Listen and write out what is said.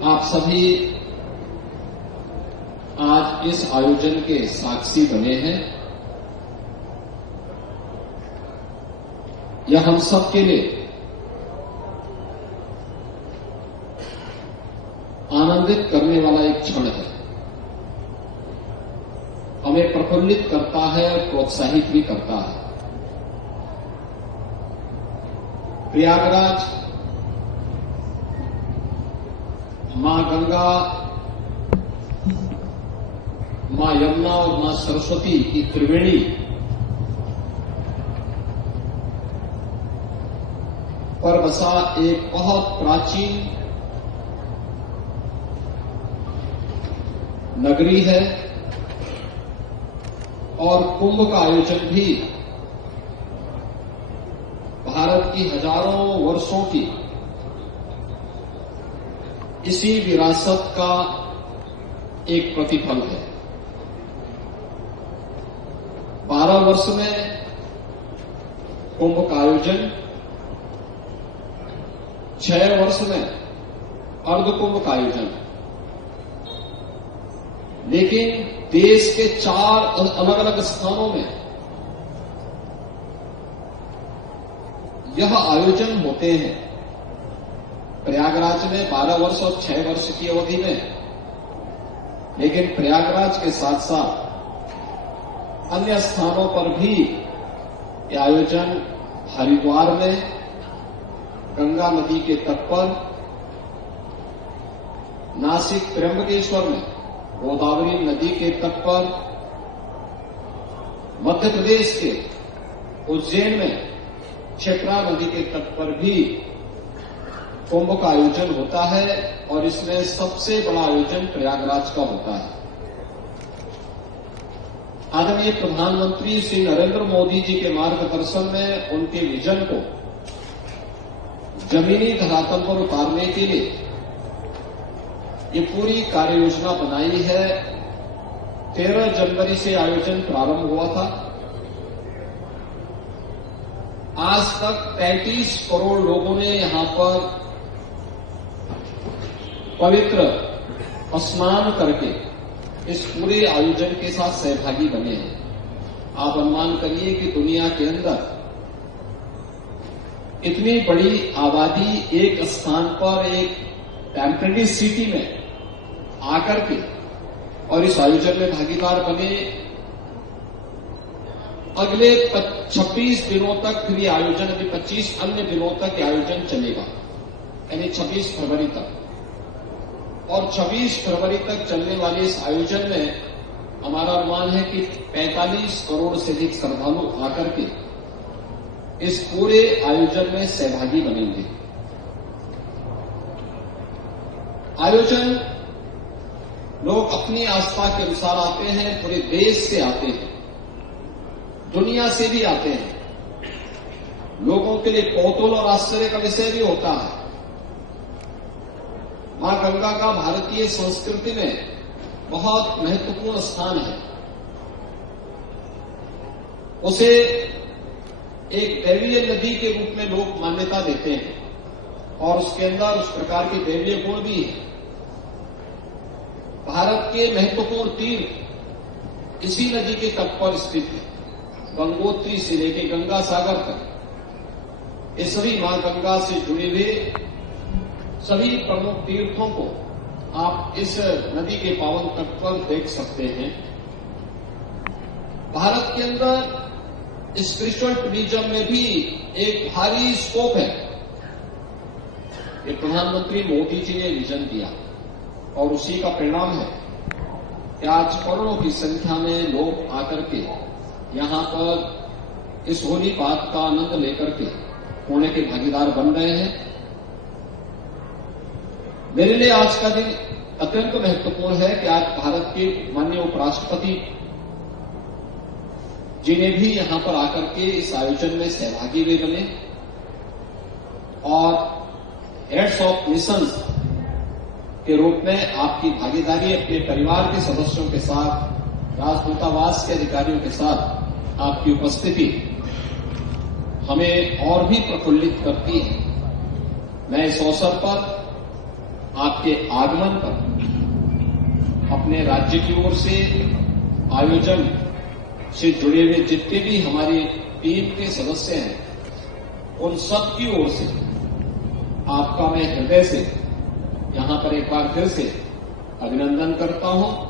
आप सभी आज इस आयोजन के साक्षी बने हैं। यह हम सब के लिए आनंदित करने वाला एक क्षण है। हमें प्रफुल्लित करता है और प्रोत्साहित भी करता है। प्रयागराज मां गंगा, मां यमुना और मां सरस्वती की त्रिवेणी पर बसा एक बहुत प्राचीन नगरी है और कुंभ का आयोजन भी भारत की हजारों वर्षों की इसी विरासत का एक प्रतिफल है। 12 वर्ष में कुंभ का आयोजन, 6 वर्ष में अर्ध कुंभ का आयोजन, लेकिन देश के 4 अलग अलग स्थानों में यह आयोजन होते हैं। प्रयागराज में 12 वर्ष और 6 वर्ष की अवधि में, लेकिन प्रयागराज के साथ साथ अन्य स्थानों पर भी यह आयोजन हरिद्वार में, गंगा नदी के तट पर, नासिक त्र्यंबकेश्वर में, गोदावरी नदी के तट पर, मध्य प्रदेश के उज्जैन में क्षिप्रा नदी के तट पर भी कुंभ का आयोजन होता है और इसमें सबसे बड़ा आयोजन प्रयागराज का होता है। आदरणीय प्रधानमंत्री श्री नरेंद्र मोदी जी के मार्गदर्शन में उनके विजन को जमीनी धरातल पर उतारने के लिए ये पूरी कार्य योजना बनाई है। 13 जनवरी से आयोजन प्रारंभ हुआ था। आज तक 33 करोड़ लोगों ने यहां पर पवित्र स्नान करके इस पूरे आयोजन के साथ सहभागी बने हैं। आप अनुमान करिए कि दुनिया के अंदर इतनी बड़ी आबादी एक स्थान पर, एक टेम्परेरी सिटी में आकर के और इस आयोजन में भागीदार बने। अगले 26 दिनों तक फिर ये आयोजन, अभी 25 अन्य दिनों तक ये आयोजन चलेगा, यानी 26 फरवरी तक। और 26 फरवरी तक चलने वाले इस आयोजन में हमारा अनुमान है कि 45 करोड़ से अधिक श्रद्धालु आकर के इस पूरे आयोजन में सहभागी बनेंगे। आयोजन लोग अपनी आस्था के अनुसार आते हैं, पूरे देश से आते हैं, दुनिया से भी आते हैं। लोगों के लिए कौतूहल और आश्चर्य का विषय भी होता है। मां गंगा का भारतीय संस्कृति में बहुत महत्वपूर्ण स्थान है। उसे एक दैवीय नदी के रूप में लोग मान्यता देते हैं और उसके अंदर उस प्रकार के दैवीय गुण भी है। भारत के महत्वपूर्ण तीर्थ इसी नदी के तट पर स्थित है। गंगोत्री से लेकर गंगा सागर तक ये सभी मां गंगा से जुड़े हुए सभी प्रमुख तीर्थों को आप इस नदी के पावन तट पर देख सकते हैं। भारत के अंदर स्पिरिचुअल टूरिज्म में भी एक भारी स्कोप है। ये प्रधानमंत्री मोदी जी ने विजन दिया और उसी का परिणाम है कि आज करोड़ों की संख्या में लोग आकर के यहां पर इस होली बात का आनंद लेकर के होने के भागीदार बन रहे हैं। मेरे लिए आज का दिन अत्यंत महत्वपूर्ण है कि आज भारत के माननीय उपराष्ट्रपति जी ने भी यहां पर आकर के इस आयोजन में सहभागी भी बने और हेड्स ऑफ मिशंस के रूप में आपकी भागीदारी अपने परिवार के सदस्यों के साथ, राजदूतावास के अधिकारियों के साथ आपकी उपस्थिति हमें और भी प्रफुल्लित करती है। मैं इस अवसर पर आपके आगमन पर अपने राज्य की ओर से आयोजन से जुड़े हुए जितने भी हमारी टीम के सदस्य हैं उन सब की ओर से आपका मैं हृदय से यहां पर एक बार फिर से अभिनंदन करता हूं।